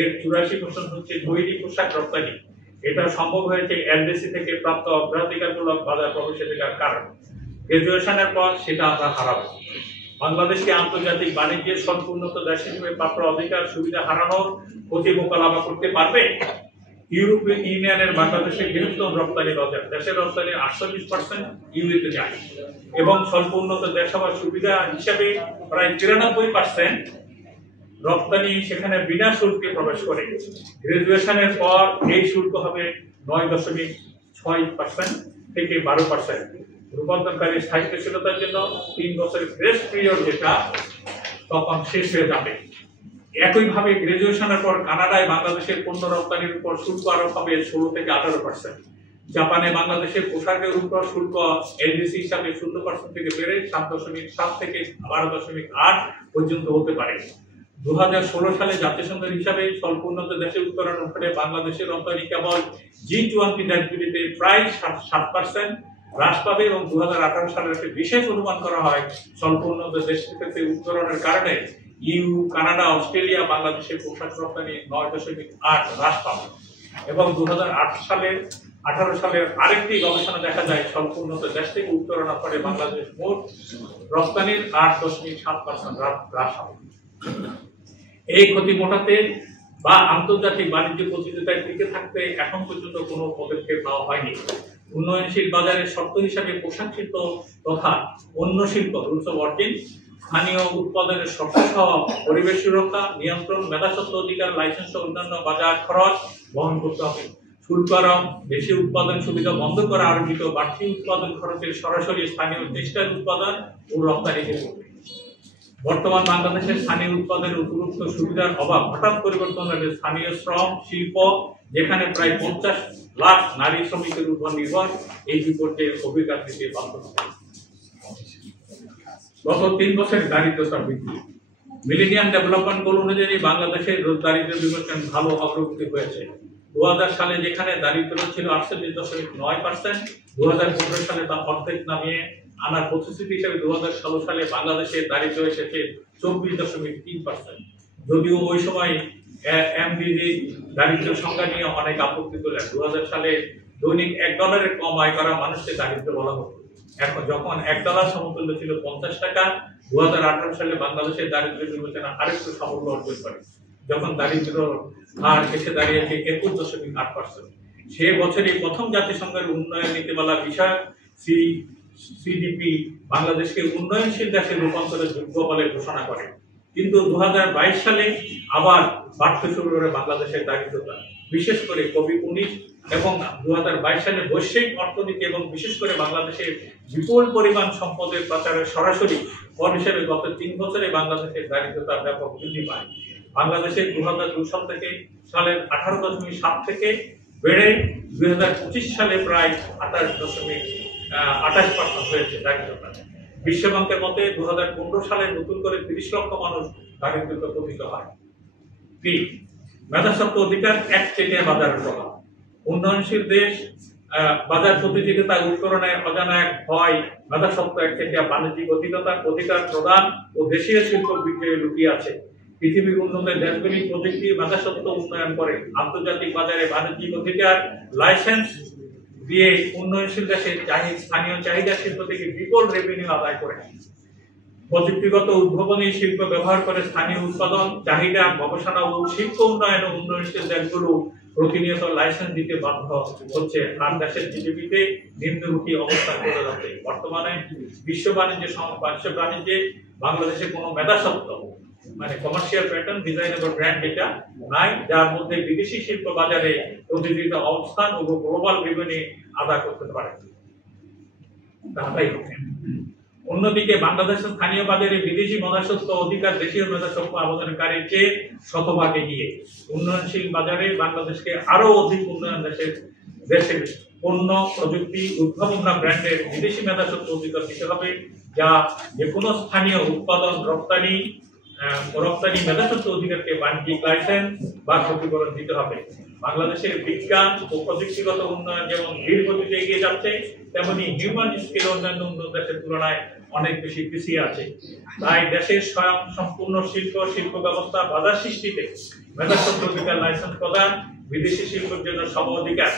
এর 84% হচ্ছে তৈরি পোশাক রপ্তানি। এটা সম্ভব হয়েছে এলডিসি থেকে প্রাপ্ত অগ্রাধিকারমূলক বাজার প্রবেশাধিকার কারণ। গ্রাজুয়েশনের পর সেটা আমরা হারাবো। বাংলাদেশকে আন্তর্জাতিক বাণিজ্যের স্বল্প উন্নত দেশ হিসেবে প্রাপ্ত অধিকার সুবিধা হারানোর ক্ষতি মোকাবেলা করতে পারবে। ইউরোপীয় ইউনিয়নের বাংলাদেশের বৃহত্তম রপ্তানি বাজার, দেশের রপ্তানি 48% ইউএতে যায় এবং স্বল্প উন্নত দেশ হওয়ার সুবিধা হিসাবে প্রায় 93% রপ্তানি সেখানে বিনা শুল্কে প্রবেশ করে। গ্রাজুয়েশনের পর এই শুল্ক হবে 9.6% থেকে 12%। রূপান্তরকারী স্থায়িত্বশীলতার জন্য 3 বছরের গ্রেস পিরিয়ড যেটা তখন শেষ হয়ে যাবে। একইভাবে গ্রাজুয়েশনের পর কানাডায় বাংলাদেশের পণ্য রপ্তানির উপর শুল্ক আরোপ হবে 16 থেকে 18%। জাপানে বাংলাদেশের পোশাকের উপর শুল্ক এলডিসি হিসাবে 0% থেকে বেড়ে 7.7 থেকে 12.8 পর্যন্ত হতে পারে। 2016 সালে জাতিসংঘের হিসাবে স্বল্প উন্নত দেশে উত্তরণের ফলে বাংলাদেশের রপ্তানি কেবল G20 দেশগুলিতে প্রায় 7% হ্রাস পাবে এবং 2018 সালের একটি বিশেষ অনুমান করা হয় স্বল্প উন্নত দেশের ক্ষেত্রে উত্তরণের কারণে ইউ, কানাডা, অস্ট্রেলিয়া বাংলাদেশের পোশাক রপ্তানি 9.8 হ্রাস পাবে এবং 2018 সালের আরেকটি গবেষণা দেখা যায় স্বল্প উন্নত দেশ থেকে উত্তরণের ফলে বাংলাদেশ মোট রপ্তানির 8.7% হ্রাস হবে। এই ক্ষতি মোটাতে বা আন্তর্জাতিক বাণিজ্য প্রতিযোগিতায় টিকে থাকতে এখন পর্যন্ত কোনো পদক্ষেপ নেওয়া হয়নি। উন্নয়নশীল বাজারের শর্ত হিসাবে পোশাক শিল্প তথা অন্য শিল্প রুলস অফ অরিজিন, স্থানীয় উৎপাদনের শর্ত সহ পরিবেশ সুরক্ষা, নিয়ন্ত্রণ, মেধাস্বত্ব অধিকার, লাইসেন্স ও অন্যান্য বাজার খরচ বহন করতে হবে। শুল্ক আরোপ, দেশীয় উৎপাদন সুবিধা বন্ধ করা আরোপিত বাড়তি উৎপাদন খরচের সরাসরি স্থানীয় টেক্সটাইল উৎপাদন ও রপ্তানিতে পড়বে। বর্তমান বাংলাদেশের স্থানীয় উৎপাদনের উপযুক্ত সুবিধার অভাব হঠাৎ পরিবর্তন হলে স্থানীয় শ্রম শিল্প যেখানে প্রায় 50 লাখ নারী শ্রমিকের উপর নির্ভর এই বিপর্যয়ে অভিজ্ঞতা দিতে বাধ্য হবে। গত 3 বছরের দারিদ্রতা বৃদ্ধি। মিলেনিয়াম ডেভেলপমেন্ট গোল অনুযায়ী বাংলাদেশের দারিদ্র বিমোচন ভালো অগ্রগতি হয়েছে। 2000 সালে যেখানে দারিদ্র ছিল 48.9%, 2015 সালে তা অর্ধেক নামিয়ে আনার প্রতিশ্রুতি হিসেবে 2016 সালে বাংলাদেশের দারিদ্র এসেছে 24.3%। যদিও ওই সময় এমডিজি দারিদ্র সংখ্যা নিয়ে অনেক আপত্তি তোলেন। 2000 সালে দৈনিক $1 কম আয় করা মানুষকে দারিদ্র বলা হতো। এখন যখন $1 সমতুল্য ছিল 50 টাকা, 2018 সালে বাংলাদেশের দারিদ্র বিমোচনা আরেকটু সাফল্য অর্জন করে যখন দারিদ্র হার এসে দাঁড়িয়েছে 21.8%। সে বছরই প্রথম জাতিসংঘের উন্নয়ন নীতিমালা বিষয়ক সিডিপি বাংলাদেশকে উন্নয়নশীল দেশে রূপান্তরের যোগ্য বলে ঘোষণা করে। কিন্তু 2022 সালে আবার বাড়তে শুরু করে বাংলাদেশের দারিদ্রতা, বিশেষ করে কোভিড-19 এবং 2022 সালে বৈশ্বিক অর্থনীতি এবং বিশেষ করে বাংলাদেশের বিপুল পরিমাণ সম্পদের পাচারের সরাসরি ফল হিসেবে গত 3 বছরে বাংলাদেশের দারিদ্রতা ব্যাপক বৃদ্ধি পায়। বাংলাদেশের 2002 সাল থেকে সালের 18.7 থেকে বেড়ে 2025 সালে প্রায় 28% হয়েছে দারিদ্রতা। বিশ্বব্যাংকের মতে 2015 সালে নতুন করে 30 লক্ষ মানুষ দারিদ্রতা পতিত হয়। মেধাস্বত্ব অধিকার একচেটিয়া বাজারের প্রভাব। উন্নয়নশীল দেশ বাজার প্রতিযোগিতা উত্তরণে অজানা এক ভয় মেধাস্বত্ব একচেটিয়া বাণিজ্যিক অধিকার প্রদান ও দেশীয় শিল্প বিক্রয়ে লুকিয়ে আছে। পৃথিবীর উন্নত দেশগুলি প্রযুক্তি মেধাস্বত্ব উন্নয়ন করে আন্তর্জাতিক বাজারে বাণিজ্যিক অধিকার লাইসেন্স দিয়ে উন্নয়নশীল দেশের স্থানীয় চাহিদা শিল্প থেকে বিপুল রেভিনিউ আদায় করে। প্রযুক্তিগত উদ্ভাবনী শিল্প ব্যবহার করে স্থানীয় উৎপাদন চাহিদা গবেষণা ও শিল্প উন্নয়ন উন্নয়নশীল দেশগুলো প্রতিনিয়ত লাইসেন্স দিতে বাধ্য হচ্ছে আর দেশের জিডিপিতে নিম্নমুখী অবস্থান করে যাচ্ছে। বর্তমানে বিশ্ব বাণিজ্যে বাংলাদেশে কোনো মেধাস্বত্ব মানে কমার্শিয়াল প্যাটার্ন ডিজাইনেবল ব্র্যান্ড যেটা নাই, যার মধ্যে বিদেশি শিল্প বাজারে প্রতিযোগিতা অবস্থান ও গ্লোবাল বিপণী আদায় করতে পারে। অন্যদিকে বাংলাদেশের স্থানীয় বাজারে বিদেশি মেধাস্বত্ব অধিকার দেশীয় মেধাস্বত্ব আবেদনকারীর চেয়ে শতভাগ এগিয়ে। উন্নয়নশীল বাজারে বাংলাদেশকে আরো অধিক উন্নয়ন দেশের পণ্য প্রযুক্তি উদ্ভাবনা ব্র্যান্ডের বিদেশি মেধাস্বত্ব অধিকার দিতে হবে, যা যে কোনো স্থানীয় উৎপাদন রপ্তানি মেধাস্বত্ব অধিকারকে বাণিজ্যিক লাইসেন্স বা ক্ষতিপূরণ দিতে হবে। বাংলাদেশের বিজ্ঞান ও প্রযুক্তিগত উন্নয়ন যেমন ধীর গতিতে এগিয়ে যাচ্ছে, তেমনি হিউম্যান স্কিল অন্যান্য উন্নত দেশের তুলনায় অনেক বেশি পিছিয়ে আছে। তাই দেশের স্বয়ং সম্পূর্ণ শিল্প ব্যবস্থা বাজার সৃষ্টিতে মেধাস্বত্ব অধিকার লাইসেন্স প্রদান, বিদেশি শিল্পের জন্য সম অধিকার,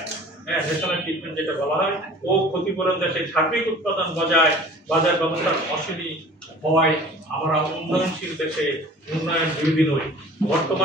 ন্যাশনাল ট্রিটমেন্ট যেটা বলা হয়, ও ক্ষতিপূরণ দেশের সার্বিক উৎপাদন বজায় বাজার ব্যবস্থার অশীলী হওয়ায় আমরা উন্নয়নশীল দেশে উন্নয়ন বিরোধী নই। বর্তমান